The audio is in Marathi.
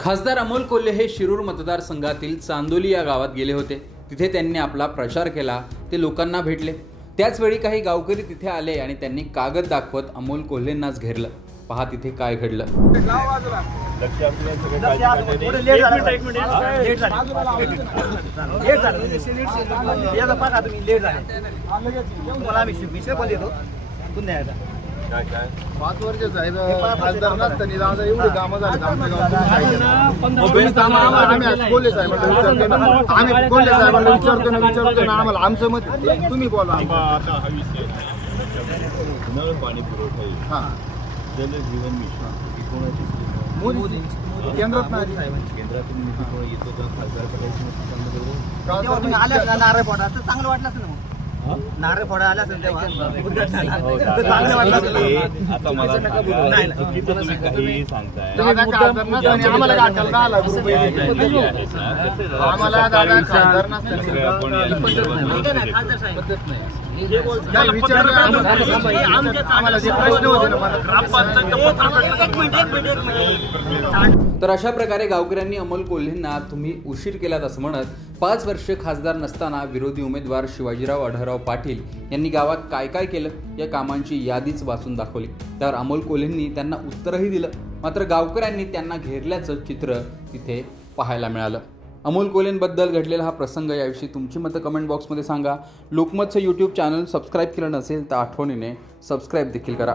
खासदार अमोल कोल्हे हे शिरूर मतदारसंघातील चांदोली या गावात गेले होते. तिथे त्यांनी आपला प्रचार केला ते लोकांना भेटले. त्याचवेळी काही गावकरी तिथे आले आणि त्यांनी कागद दाखवत अमोल कोल्हेंनाच घेरलं. पहा तिथे काय घडलं. लेट झालं. काय काय? पाच वर्ष साहेब खासदार नसताना दादा एवढी कामं झाली. आमच्या गावात आम्ही साहेबांना विचारतो ना आम्ही कोल्हे साहेबांना विचारतो ना विचारतो ना आम्हाला आमचं मत आहे. तुम्ही बोला आता हा विषय नळ पाणी पुरवठा योजना, हा. जल जीवन मिशन. कोणाची scheme आहे? मोदी. केंद्रात नाही. केंद्रातून निधी कोण येतो खासदार तर चांगलं वाटलं असेल ना मग. नारळ फोडा आल्या असेल तेव्हा. तर चांगलं वाटलं असेल. ना. आता मला नाही, सांगा, चुकीचं तुम्ही काही सांगताय. दादा खासदार नसताना आम्हाला ना, सकाळी आपण या जे प्रश्न होते ना मला तर अशा प्रकारे गावकऱ्यांनी अमोल कोल्हेंना तुम्ही उशीर केलात असं म्हणत पाच वर्ष खासदार नसताना विरोधी उमेदवार शिवाजीराव आढळराव पाटील यांनी गावात काय काय केलं या कामांची यादीच वाचून दाखवली. तर अमोल कोल्हेंनी त्यांना उत्तरही दिलं. मात्र गावकऱ्यांनी त्यांना घेरल्याचं चित्र तिथे पाहायला मिळालं. अमोल कोलेंबद्दल घडलेला हा प्रसंग याविषयी तुमची मतं कमेंट बॉक्समध्ये सांगा. लोकमतचं यूट्यूब चॅनल सबस्क्राईब केलं नसेल तर आठवणीने सबस्क्राईब देखील करा.